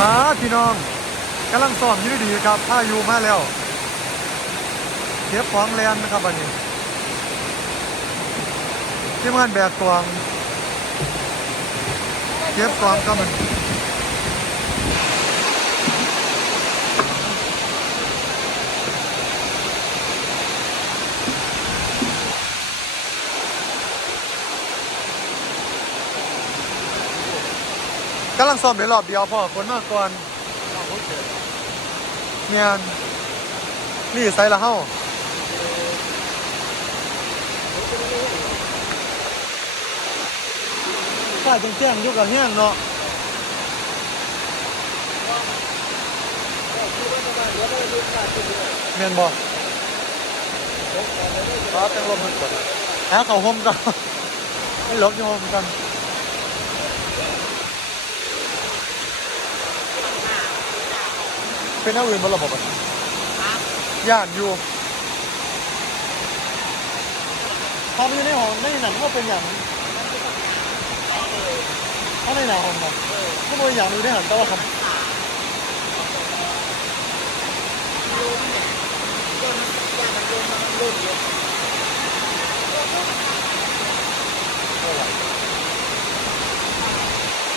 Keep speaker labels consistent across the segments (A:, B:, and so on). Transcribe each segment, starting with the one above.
A: มาพี่น้องกำลังซ้อมอยืดดีครับพายุมาแล้วเก็บของแลนนะครับวันนี้ที่มันแบกกวางเก็บกวางก็มัน กำลังซ้อมเดี๋ยวรอบเดียวพ่อคนมากก่อนเงียนนี่ใส่ละเฮ้าข้าจังแจ้งอยุกกับแห้งเนาะเมียนบอกฟ้าจังลมมันกดแอบเขาห่มกันไม่หลบอยู่ห่มกัน เป็นหน้าอื่นบนระบบอะย่านอยู่พอมาอยู่ในห้องได้หนังก็เป็นอย่างถ้าในหนังห้องนะก็เป็นอย่างนี้ได้หันแต่ว่าครับ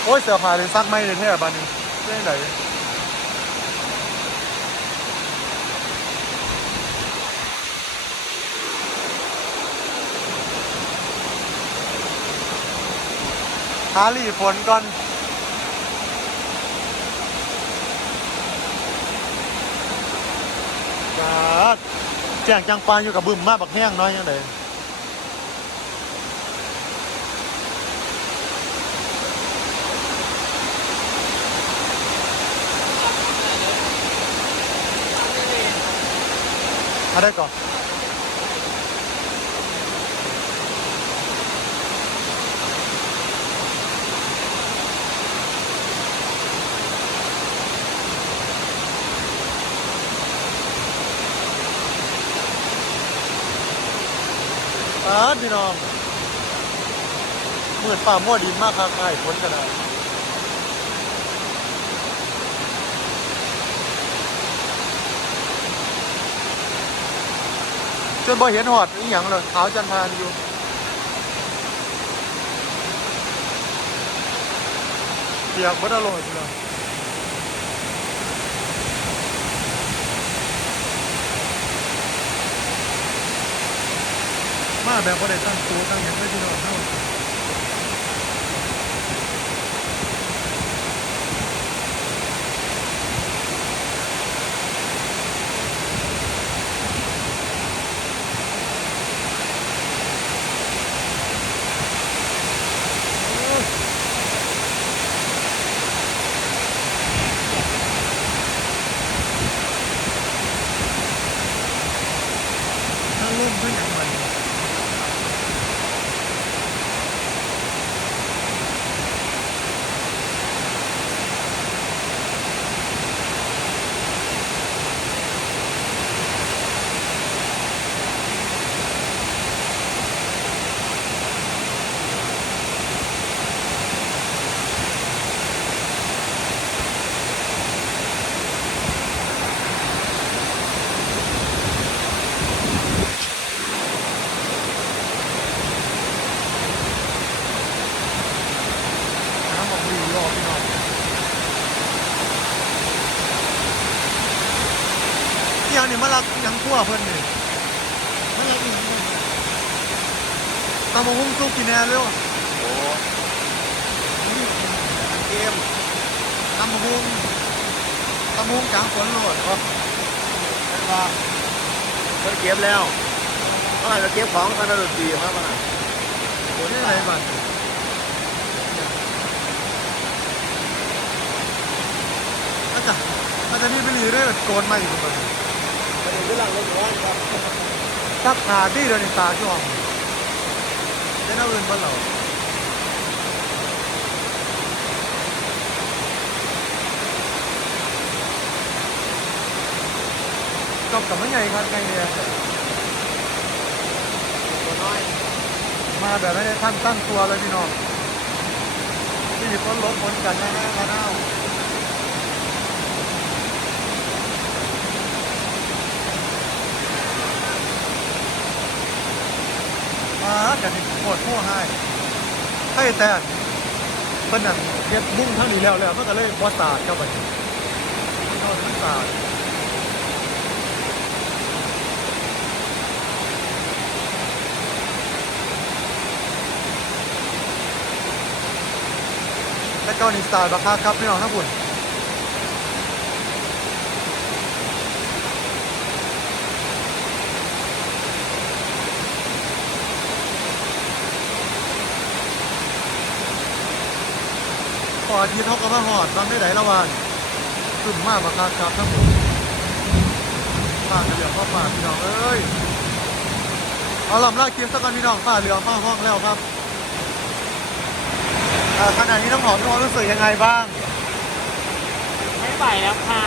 A: โอ้ยเสือผ้าเลยซักไม่เลยแท้บ้านนี้เรื่องไหน หาหลีฝนก่อนจัดแจ้งจังปานอยู่กับบึมมากบักแห้งน้อยยังไงอะไรก่อน อ่าพี่น้องมืดฝ่ามั่วดินมากค่ะใครฝนกันนะจนบ่เห็นหอดอีหยังเลยขาวจันทานอยู่เปียกบ่ได้ลงอีกแล้ว มาแบบบ่าได้ตั้งตัวตั้งหยังไม่พี่น้องเฮาถ้าล่มก็หยังมันน้ำออกดีรอพี่น้องอีห ยังนี่มาลักอีหยังคั่วเพิ่นนี่มาลักอีหยังเพิ่นตำมะฮุ่งซุปกินแน่เร็ว
B: โอ้เกม
A: ตำมะฮุ่งตำมะฮุ่งกลางฝนโหลดก็
B: เป็นว่าเพิ่นเก็บแล้วเมื่อไหร่จะเก็บของกันดนตรีมาบ้าง
A: ฝนอะไรบ้างอาจารย์อาจารย์นี่ไปรีเรื่อยโกนมาอยู่ตรงนี้
B: มันอยู่ ที่หลังรถร้อนครับ
A: ซักขาที่เดินในตาช่วงเจ้าอื่นบ้านเราจบกับไม่ใหญ่ครับไงเนี่ย
B: ตัวน้อย
A: มาแบบไม่ได้ท่านตั้งตัวเลยพี่น้องนี่คนรถคนกันแน่ๆมาเน่า โค้ให้ให้แต่เพิ่นนั่นเฮ็ดมุ่งทั้งนี้แล้วแล้วมันก็เลยบ่สาดเข้าไปมันก็มันสาดแล้วก็นี่สาดราคาครับพี่น้องทั้งบุญ ออาทิตย์เขาก็มาหอดตอนไม่ไหนละวันขึ้นมากราคาครับทั้งหมดฝากกันเหลืองเข้าฝากพี่น้องเอ้ยเอาลำลาคลิปสักกันพี่น้องฝากเหลืองเข้าห้องแล้วครับอ่าขณะนี้น้องหอมน้องรู้สึกยังไงบ้าง
C: ไม่ไหวแล้วค่ะ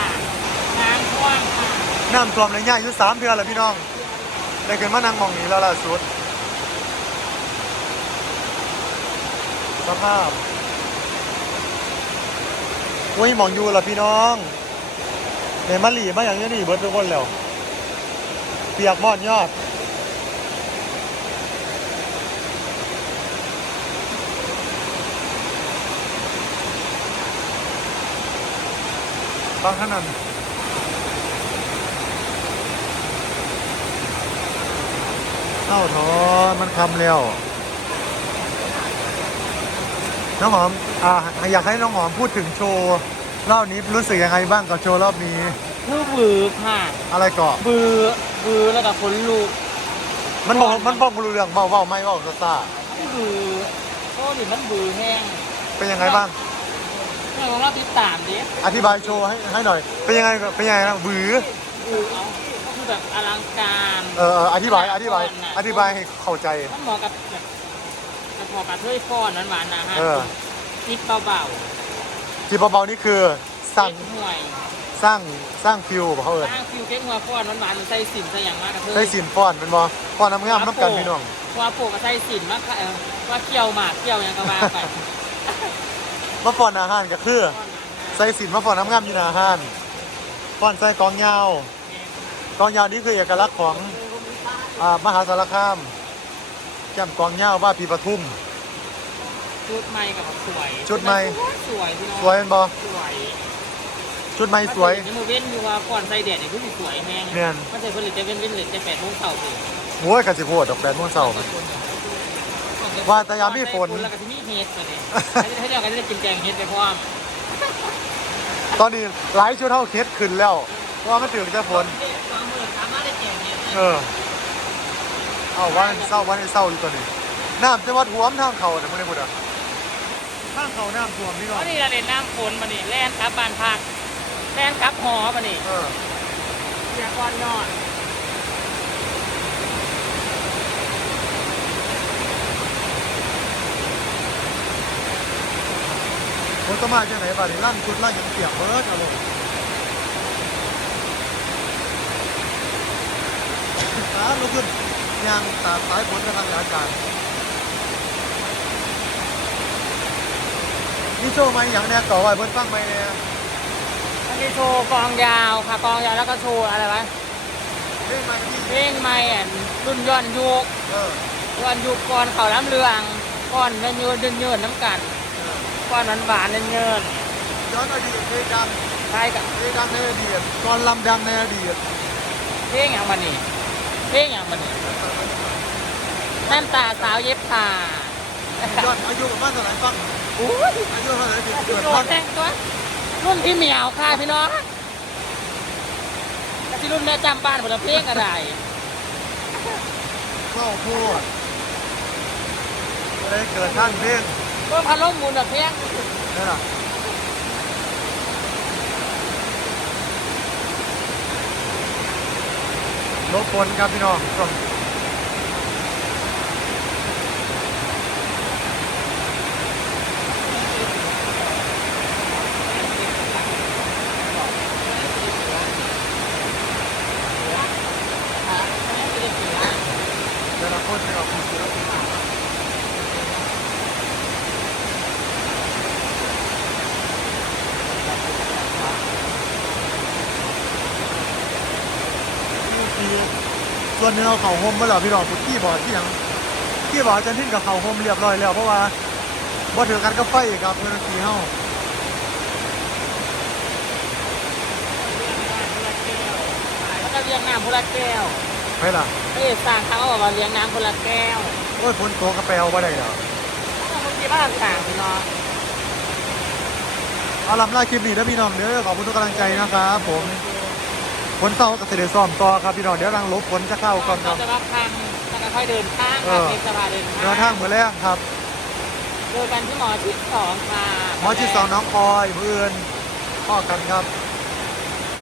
C: น้ำท่วมค่ะ
A: น้ำท่วมในย่าอายุสามเดือนแล้วพี่น้องได้ขึ้นมานั่งหมองนี้แล้วล่ะสุดสภาพโอ้ยหมองอยู่ล่ะพี่น้องเนมาหลีมาอย่างนี้นี่เบิร์ดทุกคนแล้วเปียกมอดยอดบางขนาดเอ้าทอมันคำแล้ว น้องหอมอ่าอยากให้น้องหอมพูดถึงโชว์รอบนี้รู้สึกยังไงบ้างกับโชว์รอบนี้
C: คือบือค่ะ
A: อะไรก่อ
C: บือบือแล้วก็ขนลุก
A: มันบอกมันบอกรู้เรื่องเบาเบาไม่เบาซาซา
C: มันบือโอ้ดิมันบือแห้ง
A: เป็นยังไงบ้าง
C: เรื่องของเราติดตามดิ
A: อธิบายโชว์ให้ให้หน่อย เป็นยังไงเป็นยังไงนะบือ
C: บือเอาก็คือแบบอลังการ
A: เออเอออธิบายอธิบายอธิบายให้เข้าใจ
C: มันเหมาะกับ แบบกระเพาะกระเทยฟ้อนหวานๆนะฮะ
A: เออ
C: นิดเบา
A: ที่เบาๆนี่คือ
C: ๆ
A: สร้าง
C: เก๊กห่วย
A: สร้างสร้างฟิวบอกเขาเออ
C: สร้างฟิวเก๊กหัวฟ้อนหวานๆใส่สินใส่อย่างมากกระเทย
A: ได้สินฟ้อนเป็นบอฟ้อนน้ำงามน้ำกันพี่น้อง
C: ว่าโปกกับใส่สินมากค่ะเออว่าเกี่ยวหมากเกี่ยวอย่างก็ว่าไป
A: มาฟ้อนอาหารก็คือใส่สินมาฟ้อนน้ำงามอยู่ในอาหารฟ้อนใส่กองยาวกองยาวนี่คือเอกลักษณ์ของอ่ามหาสารคามแก้มกองยาวว่าปีปทุม
C: ชุดใหม่กับสวย
A: ชุดใหม่
C: สวยพี่น้อง
A: สวยเป็นบอ
C: สวย
A: ชุดใหม่สวย
C: นี่มือเว้นอยู่ว่าก่อนใส่แดดนี่คือสิสวยแห้ง
A: แม่น
C: มันใส่ผลิตจะเว้นเว้นเลยจะแปดโมงเช้าเลย
A: โอ้ยกะสิโพดดอกแปดโมงเช้า ว่าแต่ยามมีฝน
C: แล้วก็ที่มีเฮ็ดไปเลยให้เดี๋ยวกันจะกินแกงเฮ็ดไปพร้อม
A: ตอนนี้หลายชุดเท่าเคสขึ้นแล้ว เพราะว่ามันถึงจะฝน
C: สองหมื่นสามารถได้แกงเฮ็ด
A: เออ เอาวันเศร้าวันเศร้าอยู่ตัวนี้น้ำจะวัดหัวมนทางเขาเนี่ยไม่ได้พูดอะ ทางเขาน้ำท่วมพี่น้อง
C: วันนี้เราเล่นน้ำฝนมานี่แล่นครับบ้านพักแล่นครับหอมานี่
A: เออ
C: อยากก่อนนอน
A: ผมต้องมาจากไหนบ้านี้ลั่นชุดลั่นยังเปียกเบิร์ดเอาลงตาลุกขึ้นยางตาสายฝนกำลังอากาศ นี่โชว์ไหมอย่างเนี้ยก่อไว้เพิ่นฟังไหมเนี่ย
C: อันนี้โชว์กองยาวค่ะกองยาวแล้วก็โชว์อะไรวะ
A: เล่นไหมที่
C: เพลงใหม่อะรุ่นย้อนยุค
A: เออ
C: ย้อนยุคก่อนเขาล้ำเรืองก่อนเงินยืนเดินเยินน้ำกันก่อนหวานหวานๆเดินเยิน
A: ย้อนอดีตเพลงดัง
C: ใช่กับ
A: เพลงดังในอดีตตอนลำดังในอดีต
C: เพลงอย่างมันนี่เพลงอย่างมันนี่น้ำตาสาวเย็บผ้า
A: ย้อนอายุประมาณเท่าไหร่ฟัง
C: อุ้ย
A: อายุเท่าไหร่ถึงเกิด
C: โด
A: ฟั
C: ด
A: ง
C: แทงตัวรุ่นพี่เหมียวค่ะพี่น้องแต่ที่รุ่นแม่จำบ้านผมเพลงอะไร
A: เข้าพูดอะไรเกิดท่านเพลง
C: ก็พัดลมหมุนแบบเพลง
A: นั่นแหละลบฝนครับพี่น้องช่วงแต่ละคนไม่ออกคุณศิลปินที่ ส่วนหนึงเอาเขาห่มมาแล้วพี่น้องพุทที่บอดที่หยังที่กี้บอกอาจารย์ทิ้นกับเขาโฮมเรียบร้อยแล้วเพราะว่าบ่ถือกันก็ไฟอีกครับเพื่อนทีเฮา
C: แล้วก็เลี้ยงน้ำพละแก้ว
A: ไปล่ะ
C: ไม่ได้สร้างเขาบอกว่าเลี้ยงน้ำพละแก้ว
A: โอ้ยฝนตกกระแปลว่าได้แล้ว
C: คนที่บ้านต่างพี่น้อง
A: เอาลำลาคลิปนี้นะพี่น้องเด้อขอบคุณทุกกำลังใจนะครับผม ฝนเศร้ากับเสด็จซ้อมต่อครับพี่น้องเดี๋ยวรังลบฝนจะเข้าก่อนค
C: เรา
A: รับ
C: จะรับทางแล้วก็ค่อยเดินข้าง
A: เอ
C: ค่ะ
A: อ
C: เป็นสภาเดิน
A: เดินทางมือแรกครับ
C: เจอกันที่หมอชิดสองค่ะ
A: หมอชิดสองน้องคอยมืออื่นพ่อกันครับ